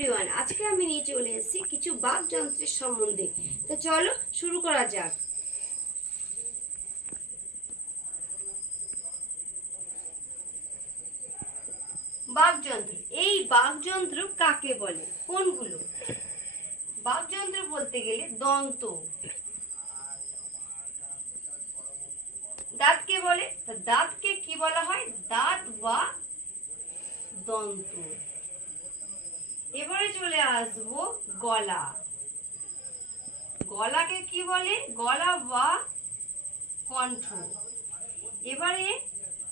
Everyone, আজকে আমি নিয়ে চলে এসেছি কিছু বাকযন্ত্রের সম্বন্ধে। তো চলো শুরু করা যাক। বাকযন্ত্র, এই বাকযন্ত্র কাকে বলে? কোনগুলো? বাকযন্ত্র বলতে গেলে দন্ত। দাঁতকে বলে, দাঁতকে কি বলা হয়? দাঁত বা দন্ত। এবারে চলে আসবো গলা। গলাকে কি বলে? গলা বা কণ্ঠ। এবারে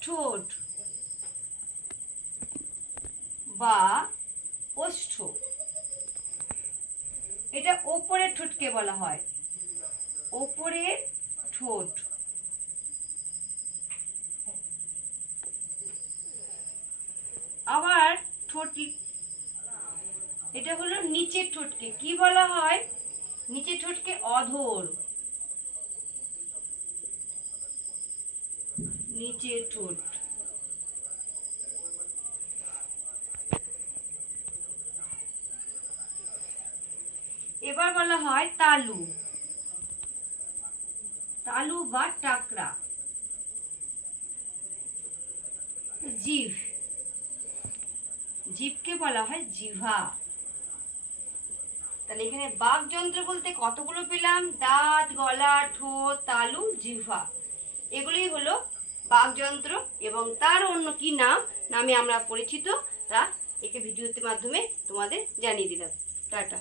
ঠোঁট বা ওষ্ঠ। এটা ওপরের ঠোঁটকে বলা হয়, ওপরের ঠোঁট। আবার ঠোঁট, এটা হলো নিচের ঠোঁটকে কি বলা হয়? নিচের ঠোঁটকে অধর। নিচের ঠোঁট। এবার বলা হয় তালু। তালু বা টাকরা। জিভ, জিভকে বলা হয় জিহ্বা। তাহলে এখানে বাকযন্ত্র বলতে কতগুলো পেলাম? দাঁত, গলা, ঠোঁট, তালু, জিহ্বা। এগুলোই হলো বাকযন্ত্র, এবং তার অন্য কি নামে আমরা পরিচিত তা একে ভিডিওতে মাধ্যমে তোমাদের জানিয়ে দিলাম। টাটা।